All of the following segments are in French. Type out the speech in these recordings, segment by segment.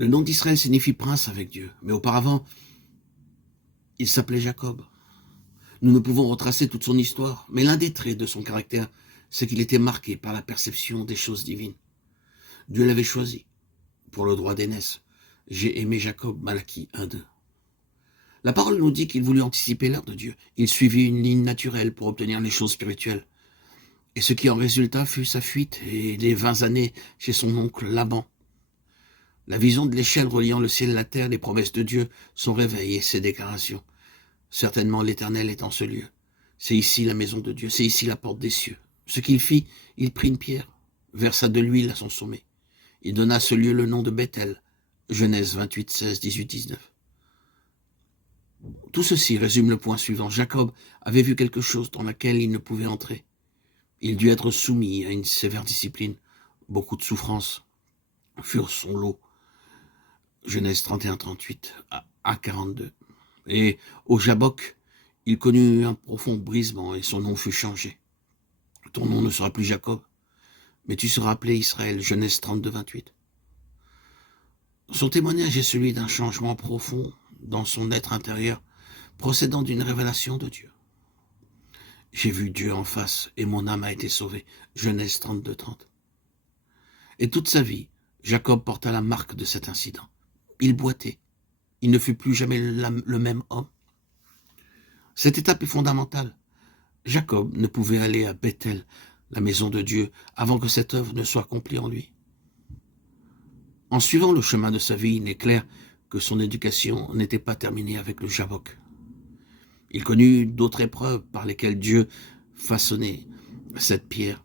Le nom d'Israël signifie prince avec Dieu, mais auparavant, il s'appelait Jacob. Nous ne pouvons retracer toute son histoire, mais l'un des traits de son caractère, c'est qu'il était marqué par la perception des choses divines. Dieu l'avait choisi pour le droit d'aînesse. J'ai aimé Jacob, Malachie 1:2. La parole nous dit qu'il voulut anticiper l'heure de Dieu. Il suivit une ligne naturelle pour obtenir les choses spirituelles. Et ce qui en résulta fut sa fuite et les 20 années chez son oncle Laban. La vision de l'échelle reliant le ciel et la terre, les promesses de Dieu, son réveil et ses déclarations. Certainement l'Éternel est en ce lieu. C'est ici la maison de Dieu, c'est ici la porte des cieux. Ce qu'il fit, il prit une pierre, versa de l'huile à son sommet. Il donna à ce lieu le nom de Bethel. Genèse 28, 16, 18, 19. Tout ceci résume le point suivant. Jacob avait vu quelque chose dans laquelle il ne pouvait entrer. Il dut être soumis à une sévère discipline. Beaucoup de souffrances furent son lot. Genèse 31, 38 à 42. Et au Jabbok, il connut un profond brisement et son nom fut changé. Ton nom ne sera plus Jacob, mais tu seras appelé Israël. Genèse 32, 28. Son témoignage est celui d'un changement profond dans son être intérieur, procédant d'une révélation de Dieu. J'ai vu Dieu en face et mon âme a été sauvée. Genèse 32, 30. Et toute sa vie, Jacob porta la marque de cet incident. Il boitait. Il ne fut plus jamais le même homme. Cette étape est fondamentale. Jacob ne pouvait aller à Bethel, la maison de Dieu, avant que cette œuvre ne soit accomplie en lui. En suivant le chemin de sa vie, il est clair que son éducation n'était pas terminée avec le Jabbok. Il connut d'autres épreuves par lesquelles Dieu façonnait cette pierre,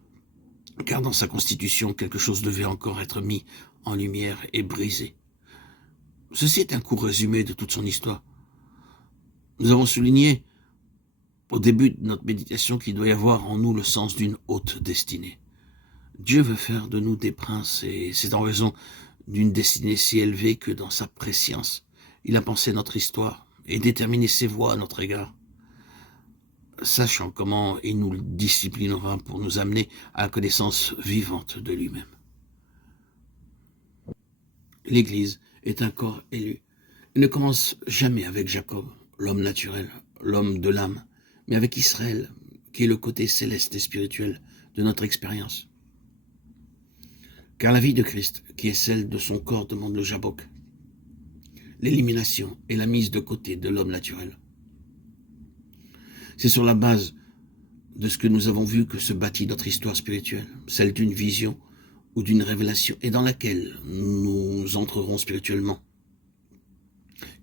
car dans sa constitution, quelque chose devait encore être mis en lumière et brisé. Ceci est un court résumé de toute son histoire. Nous avons souligné au début de notre méditation qu'il doit y avoir en nous le sens d'une haute destinée. Dieu veut faire de nous des princes et c'est en raison d'une destinée si élevée que dans sa préscience, il a pensé notre histoire et déterminé ses voies à notre égard. Sachant comment il nous disciplinera pour nous amener à la connaissance vivante de lui-même. L'Église est un corps élu. Il ne commence jamais avec Jacob, l'homme naturel, l'homme de l'âme, mais avec Israël, qui est le côté céleste et spirituel de notre expérience. Car la vie de Christ, qui est celle de son corps, demande le Jabbok, l'élimination et la mise de côté de l'homme naturel. C'est sur la base de ce que nous avons vu que se bâtit notre histoire spirituelle, celle d'une vision ou d'une révélation, et dans laquelle nous entrerons spirituellement,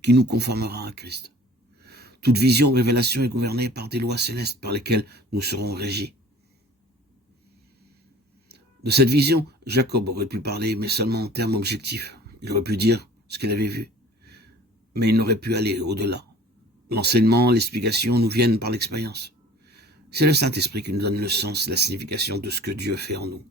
qui nous conformera à Christ. Toute vision ou révélation est gouvernée par des lois célestes par lesquelles nous serons régis. De cette vision, Jacob aurait pu parler, mais seulement en termes objectifs. Il aurait pu dire ce qu'il avait vu, mais il n'aurait pu aller au-delà. L'enseignement, l'explication nous viennent par l'expérience. C'est le Saint-Esprit qui nous donne le sens et la signification de ce que Dieu fait en nous.